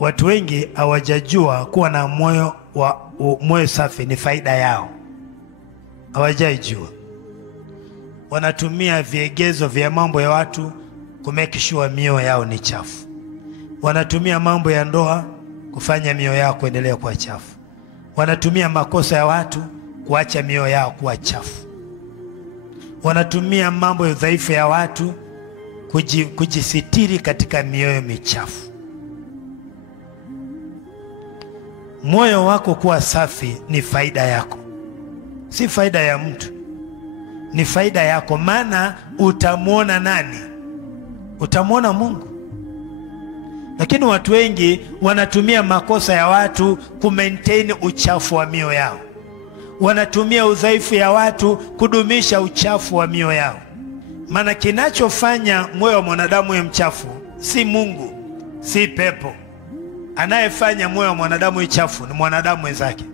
Watu wengi hawajajua kuwa na moyo safi ni faida yao. Hawajajua. Wanatumia viegezo vya mambo ya watu kumake sure mioyo yao ni chafu. Wanatumia mambo ya ndoa kufanya mioyo yao kuendelea kuwa chafu. Wanatumia makosa ya watu kuacha mioyo yao kuwa chafu. Wanatumia mambo ya udhaifu ya watu kujisitiri katika mioyo michafu. Moyo wako kuwa safi ni faida yako, si faida ya mtu, ni faida yako. Maana utamwona nani? Utamwona Mungu. Lakini watu wengi wanatumia makosa ya watu kumaintain uchafu wa mioyo yao. Wanatumia udhaifu ya watu kudumisha uchafu wa mioyo yao. Maana kinachofanya moyo wa mwanadamu uwe mchafu si Mungu, si pepo. Anayefanya moyo wa mwanadamu uchafu ni mwanadamu wenzake.